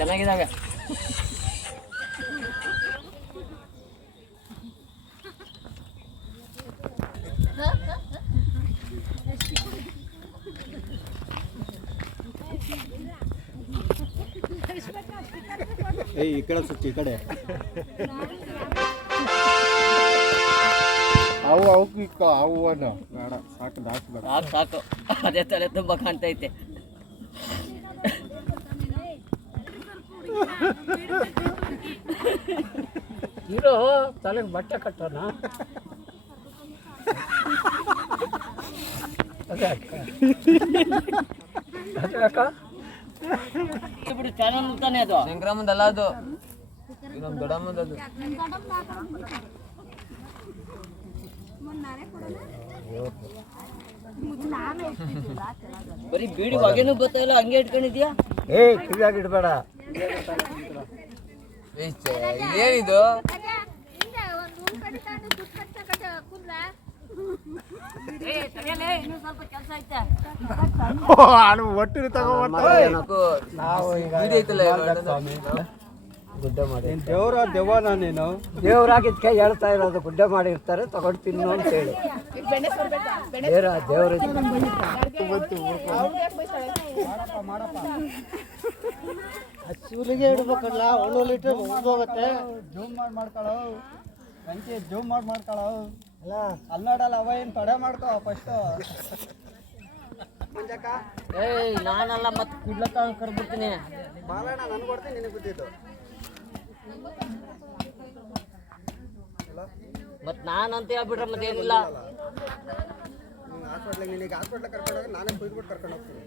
ಚೆನ್ನಾಗಿದ್ದಾವೆ. ಈ ಕಡೆ ಸುತ್ತಿ ಈ ಕಡೆ ಅವಕ್ಕೆ ಇಕ್ಕ ಅವನು ಬೇಡ ಸಾಕು ಜಾಸ್ತಿ ಬೇಡ ಸಾಕು ಅದೇ ತಲೆ ತುಂಬ ಕಾಣ್ತೈತೆ. ಇರೋ ತಲೆಗೆ ಬಟ್ಟೆ ಕಟ್ಟೋಣ. ಅದೇ ಅಕ್ಕ ಬಿಡು ಚಾನಲ್ ತಾನೆ ಅದು ಸಂಕ್ರಮಣದಲ್ಲ ಅದು ನಮ್ಮ ದೊಡ್ಡಮ್ಮದ ಅದು. ಬರೀ ಬೀಡಿ ಹೊಗೆನೂ ಗೊತ್ತಾಗಿಲ್ಲ ಹಂಗೆ ಇಟ್ಕೊಂಡಿದ್ಯಾ? ಕಿವಿಯಾಗಿ ಇಡಬೇಡ. ಏನಿದು? ಒಟ್ಟಿನ ನಾವು ಗುಡ್ಡೆ ಮಾಡಿ ದೇವ್ರ ದೆವ್ವನ ನೀನು ದೇವ್ರಾಗಿದ್ಕೆ ಹೇಳ್ತಾ ಇರೋದು. ಗುಡ್ಡೆ ಮಾಡಿರ್ತಾರೆ ತಗೊಂಡು ತಿನ್ನು ಅಂತ ಹೇಳಿ. ದೇವ್ರ ಶಿವಲಿಗೆ ಇಡ್ಬೇಕಲ್ಲ 1 ಲೀಟರ್ ಹೋಗುತ್ತೆ. ಜೂಮ್ ಮಾಡ್ಕೊಳ್ಳೋ ಸಂಖ್ಯೆ ಜೂಮ್ ಮಾಡ್ಕೊಳ್ಳೋ ಅಲ್ಲ ಅಲ್ಲಾಡಲ್ಲ ಅವ ಏನು ತಡೆ ಮಾಡ್ಕೋ ಫಸ್ಟ್. ನಾನಲ್ಲ ಮತ್ತೆ ಕುಡ್ಲಕ್ಕ ಕರ್ಬಿಡ್ತೀನಿ. ಬಾಲಣ್ಣ ನನ್ಗೆ ಕೊಡ್ತೀನಿ ನಿನಗೆ ಬಿದ್ದಿದ್ದು. ಮತ್ ನಾನಂತ ಹೇಳ್ಬಿಟ್ರೆ ಮತ್ತೇನಿಲ್ಲ. ಹಾಸ್ಪಿಟ್ಲಿಗೆ ನಿನಗೆ ಹಾಸ್ಪಿಟ್ಲಿಗೆ ಕರ್ಕೊಂಡು ಹೋಗಿ ನಾನೇ ಕುಯ್ದ್ಬಿಟ್ಟು ಕರ್ಕೊಂಡು ಹೋಗ್ತೀನಿ.